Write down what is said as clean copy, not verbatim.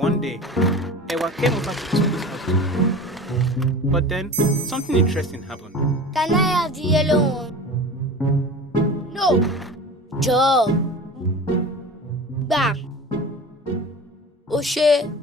One day, Ewa came over to Tunde's house to cook. But then, something interesting happened. Can I have the yellow one? No. Joe. Bam. Oshe.